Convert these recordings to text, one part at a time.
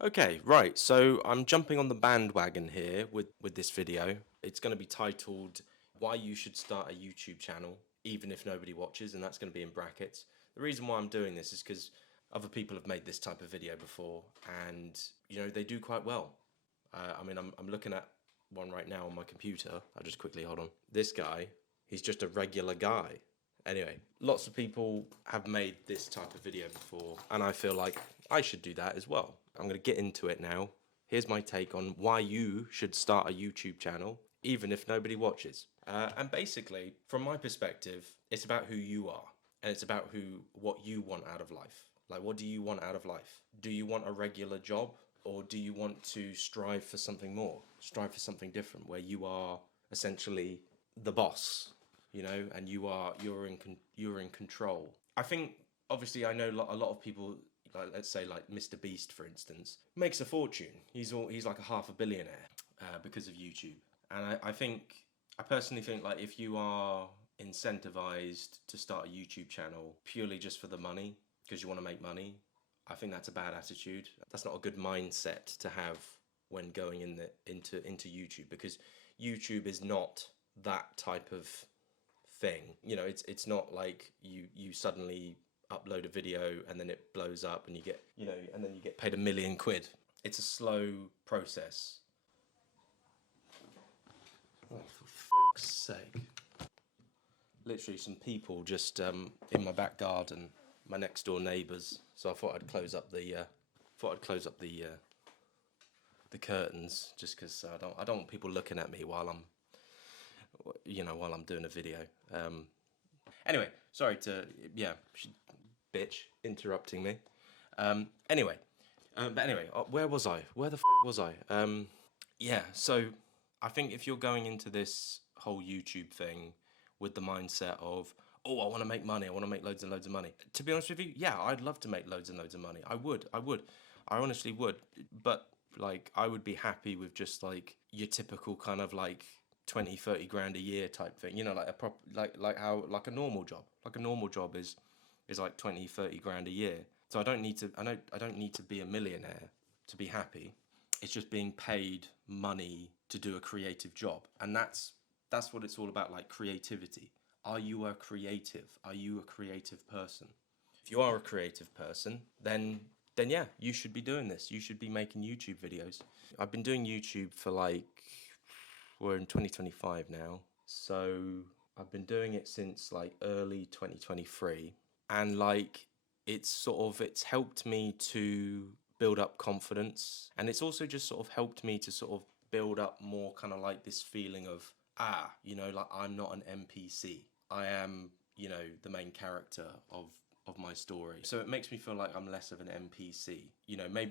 Okay, right. So I'm jumping on the bandwagon here with this video. It's going to be titled "Why You Should Start a YouTube Channel Even If Nobody Watches," and that's going to be in brackets. The reason why I'm doing this is because other people have made this type of video before, and they do quite well. I'm looking at one right now on my computer. I'll just quickly hold on. This guy, he's just a regular guy. Anyway, lots of people have made this type of video before, and I feel like I should do that as well. I'm going to get into it now. Here's my take on why you should start a YouTube channel, even if nobody watches. And basically, from my perspective, it's about who you are, and it's about what you want out of life. Like, what do you want out of life? Do you want a regular job, or do you want to strive for something more? Strive for something different, where you are essentially the boss, and you're in control. I think obviously I know a lot of people. Like, let's say like Mr. Beast, for instance, makes a fortune. He's like a half a billionaire because of YouTube. And I personally think like if you are incentivized to start a YouTube channel purely just for the money because you want to make money, I think that's a bad attitude. That's not a good mindset to have when going into YouTube, because YouTube is not that type of thing. It's not like you suddenly upload a video and then it blows up and you get and then you get paid £1 million. It's a slow process. Oh, for fuck's sake! Literally, some people just in my back garden, my next door neighbours. So I thought I'd close up the curtains just because I don't want people looking at me while I'm doing a video. Anyway, sorry to bitch interrupting me. Anyway, where was I? Where the was I? Yeah. So I think if you're going into this whole YouTube thing with the mindset of, oh, I want to make money, I want to make loads and loads of money. To be honest with you, yeah, I'd love to make loads and loads of money. I would. I honestly would. But like, I would be happy with just like your typical kind of like 20, 30 grand a year type thing. Like a how like a normal job. Like a normal job is like 20, 30 grand a year. So I don't need to be a millionaire to be happy. It's just being paid money to do a creative job. And that's what it's all about, like creativity. Are you a creative? Are you a creative person? If you are a creative person, then yeah, you should be doing this. You should be making YouTube videos. I've been doing YouTube for like, we're in 2025 now. So I've been doing it since like early 2023. And like, it's helped me to build up confidence. And it's also just sort of helped me to sort of build up more kind of like this feeling of, like I'm not an NPC. I am, the main character of my story. So it makes me feel like I'm less of an NPC.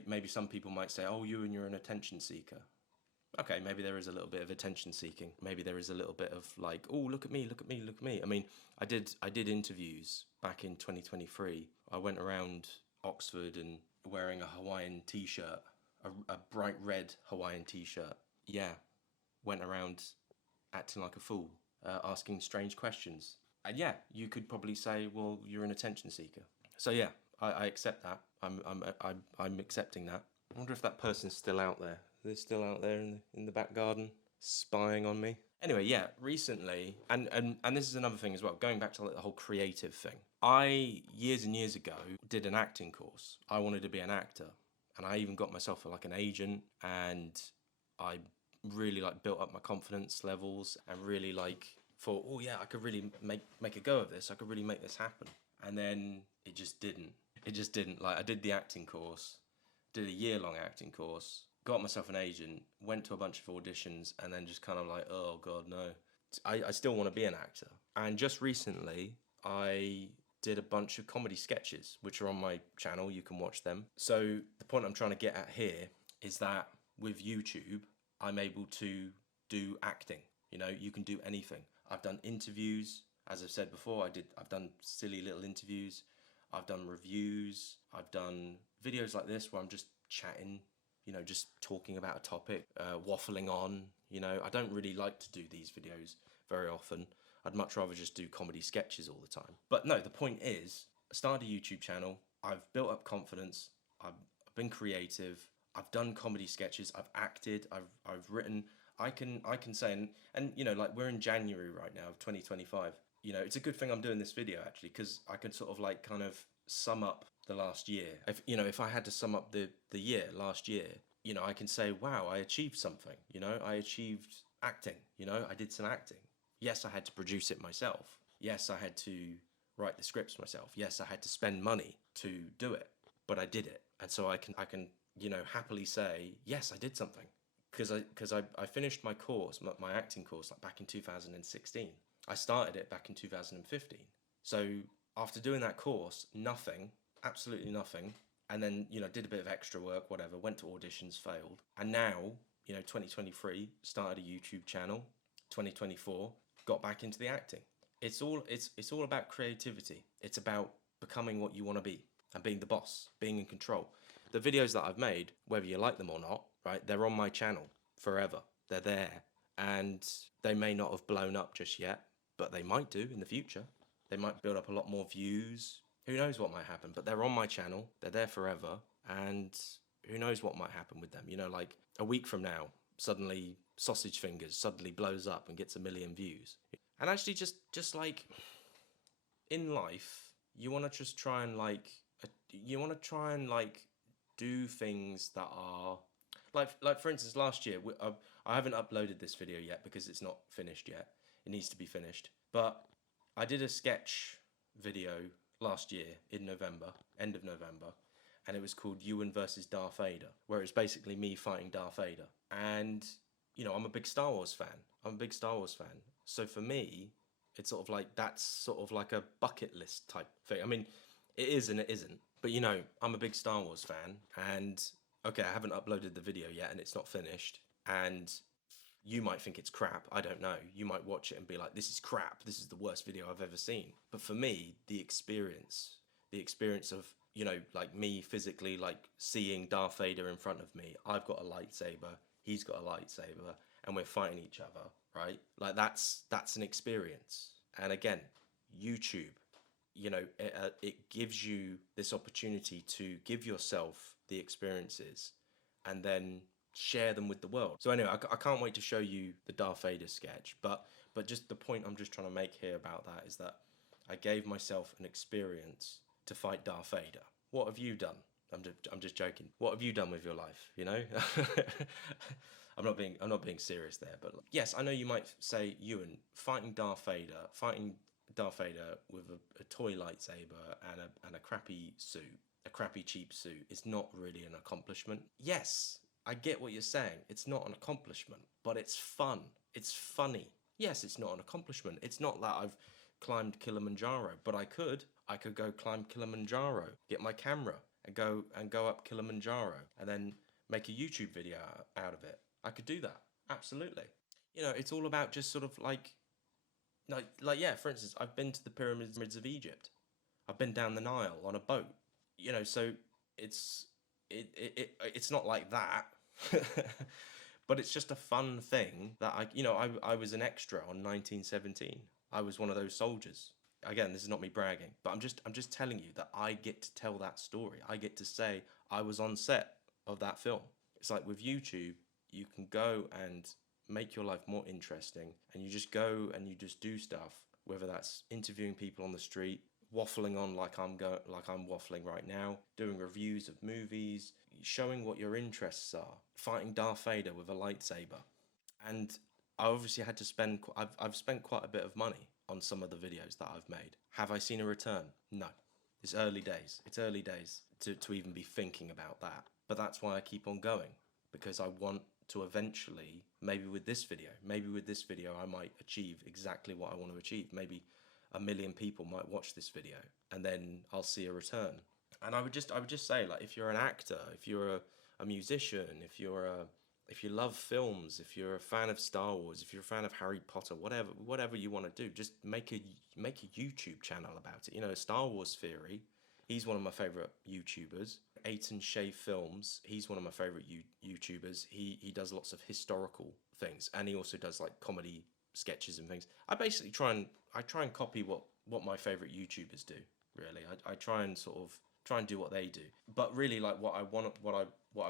Maybe some people might say, oh, you're an attention seeker. Okay, maybe there is a little bit of attention seeking. Maybe there is a little bit of like, oh, look at me, look at me, look at me. I mean, I did interviews back in 2023. I went around Oxford and wearing a Hawaiian t-shirt, a bright red Hawaiian t-shirt. Yeah, went around acting like a fool, asking strange questions. And yeah, you could probably say, well, you're an attention seeker. So yeah, I accept that. I'm accepting that. I wonder if that person's still out there. They're still out there in the back garden spying on me. Anyway, yeah, recently, and this is another thing as well, going back to like the whole creative thing. I, years and years ago, did an acting course. I wanted to be an actor, and I even got myself like an agent, and I really like built up my confidence levels and really like thought, oh yeah, I could really make a go of this. I could really make this happen. And then it just didn't. It just didn't. Like, I did the acting course, did a year-long acting course, got myself an agent, went to a bunch of auditions, and then just kind of like, oh god, no. I still want to be an actor. And just recently, I did a bunch of comedy sketches, which are on my channel. You can watch them. So the point I'm trying to get at here is that with YouTube, I'm able to do acting. You can do anything. I've done interviews, as I've said before. I've done silly little interviews. I've done reviews. I've done videos like this where I'm just chatting, just talking about a topic, waffling on. I don't really like to do these videos very often. I'd much rather just do comedy sketches all the time. But no, the point is, I started a YouTube channel. I've built up confidence. I've been creative. I've done comedy sketches, I've acted, I've written. I can say, and you know, like we're in January right now of 2025. You know, it's a good thing I'm doing this video actually, because I can sort of like kind of sum up the last year. If you know, if I had to sum up the year last year, you know, I can say, wow, I achieved something. You know, I achieved acting. You know, I did some acting. Yes, I had to produce it myself. Yes, I had to write the scripts myself. Yes, I had to spend money to do it, but I did it, and so I can you know happily say yes, I did something, because I finished my course, my acting course, like back in 2016. I started it back in 2015. So after doing that course, nothing, absolutely nothing, and then you know did a bit of extra work, whatever, went to auditions, failed, and now you know 2023 started a YouTube channel. 2024 got back into the acting. It's all about creativity. It's about becoming what you want to be and being the boss, being in control. The videos that I've made, whether you like them or not, right, they're on my channel forever. They're there. And they may not have blown up just yet, but they might do in the future. They might build up a lot more views. Who knows what might happen? But they're on my channel. They're there forever. And who knows what might happen with them? You know, like a week from now, suddenly Sausage Fingers suddenly blows up and gets 1 million views. And actually, just like in life, you want to just try and like, you want to try and like do things that are like for instance, last year I haven't uploaded this video yet because it's not finished yet. It needs to be finished. But I did a sketch video last year in November, end of November, and it was called Ewan versus Darth Vader, where it's basically me fighting Darth Vader. And you know, I'm a big Star Wars fan. I'm a big Star Wars fan. So for me, it's sort of like that's sort of like a bucket list type thing. I mean, it is and it isn't. But you know, I'm a big Star Wars fan, and okay, I haven't uploaded the video yet, and it's not finished. And you might think it's crap. I don't know. You might watch it and be like, "This is crap. This is the worst video I've ever seen." But for me, the experience of you know, like me physically like seeing Darth Vader in front of me. I've got a lightsaber. He's got a lightsaber, and we're fighting each other. Right? Like that's an experience. And again, YouTube, you know, it gives you this opportunity to give yourself the experiences and then share them with the world. So anyway, I can't wait to show you the Darth Vader sketch, but just the point I'm just trying to make here about that is that I gave myself an experience to fight Darth Vader. What have you done? I'm just joking. What have you done with your life? You know, I'm not being serious there, but yes, I know you might say, Ewan, fighting Darth Vader with a toy lightsaber and a crappy suit, a crappy cheap suit, is not really an accomplishment. Yes, I get what you're saying. It's not an accomplishment, but it's fun. It's funny. Yes, it's not an accomplishment. It's not that I've climbed Kilimanjaro, but I could. I could go climb Kilimanjaro, get my camera and go up Kilimanjaro and then make a YouTube video out of it. I could do that. Absolutely. You know, it's all about just sort of like yeah, for instance, I've been to the pyramids of Egypt. I've been down the Nile on a boat. You know, so it's not like that. But it's just a fun thing that I was an extra on 1917. I was one of those soldiers. Again, this is not me bragging, but I'm just telling you that I get to tell that story. I get to say I was on set of that film. It's like with YouTube, you can go and make your life more interesting, and you just go and you just do stuff, whether that's interviewing people on the street, waffling on like I'm waffling right now, doing reviews of movies, showing what your interests are, fighting Darth Vader with a lightsaber. And I obviously had to spend I've spent quite a bit of money on some of the videos that I've made. Have I seen a return? No. It's early days. It's early days to even be thinking about that. But that's why I keep on going, because I want to eventually, maybe with this video I might achieve exactly what I want to achieve. Maybe 1 million people might watch this video, and then I'll see a return. And I would just say, like, if you're an actor, if you're a musician, if you love films, if you're a fan of Star Wars, if you're a fan of Harry Potter, whatever you want to do, just make a YouTube channel about it. You know, Star Wars Theory, he's one of my favorite YouTubers. Aiton Shea Films, he's one of my favorite YouTubers. He does lots of historical things, and he also does like comedy sketches and things. I try and copy what my favorite YouTubers do. Really, I try and sort of try and do what they do. But really, like what I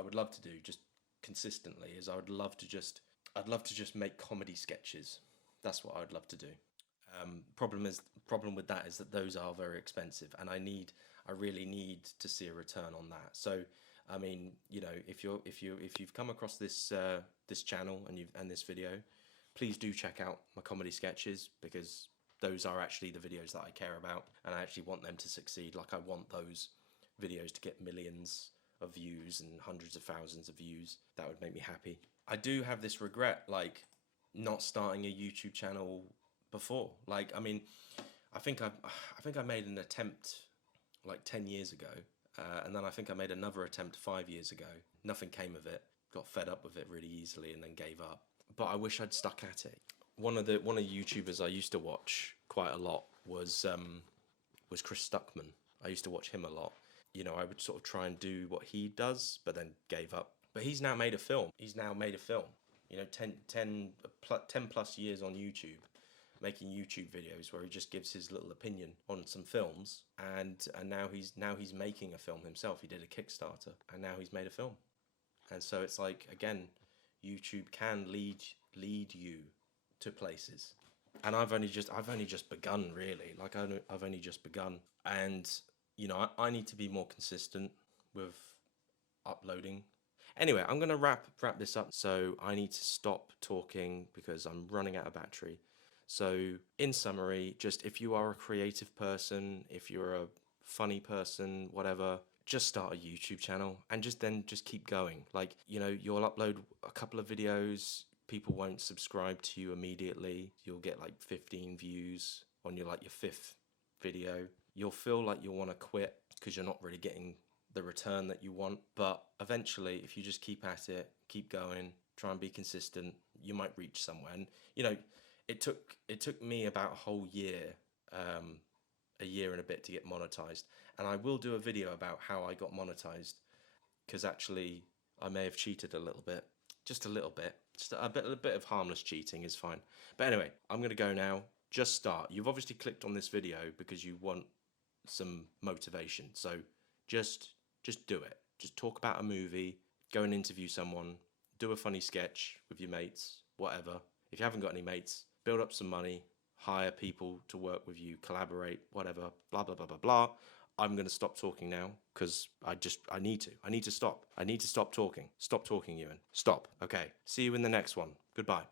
would love to do just consistently is I'd love to just make comedy sketches. That's what I would love to do. Problem with that is that those are very expensive, and I really need to see a return on that. So, I mean, you know, if you've come across this channel and this video, please do check out my comedy sketches, because those are actually the videos that I care about, and I actually want them to succeed. Like, I want those videos to get millions of views and hundreds of thousands of views. That would make me happy. I do have this regret, like, not starting a YouTube channel before. Like, I mean, I think I made an attempt like 10 years ago, and then I think I made another attempt 5 years ago. Nothing came of it. Got fed up with it really easily and then gave up. But I wish I'd stuck at it. One of the YouTubers I used to watch quite a lot was Chris Stuckman. I used to watch him a lot. You know, I would sort of try and do what he does, but then gave up. But he's now made a film. You know, 10 plus years on YouTube, making YouTube videos where he just gives his little opinion on some films, and now he's making a film himself. He did a Kickstarter, and now he's made a film. And so it's like, again, YouTube can lead you to places. And I've only just begun, really. Like, I've only just begun, and you know, I need to be more consistent with uploading. Anyway, I'm gonna wrap this up. So I need to stop talking because I'm running out of battery. So in summary, just if you are a creative person, if you're a funny person, whatever, just start a YouTube channel and just keep going. Like, you know, you'll upload a couple of videos, people won't subscribe to you immediately. You'll get like 15 views on your fifth video. You'll feel like you'll want to quit because you're not really getting the return that you want. But eventually, if you just keep at it, keep going, try and be consistent, you might reach somewhere. And you know, it took me about a whole year, a year and a bit to get monetized. And I will do a video about how I got monetized, because actually I may have cheated a little bit, just a little bit. Just a bit of harmless cheating is fine. But anyway, I'm gonna go now. Just start. You've obviously clicked on this video because you want some motivation. So just do it. Just talk about a movie, go and interview someone, do a funny sketch with your mates, whatever. If you haven't got any mates, build up some money, hire people to work with you, collaborate, whatever, blah, blah, blah, blah, blah. I'm going to stop talking now because I need to stop. I need to stop talking. Stop talking, Ewan. Stop. Okay. See you in the next one. Goodbye.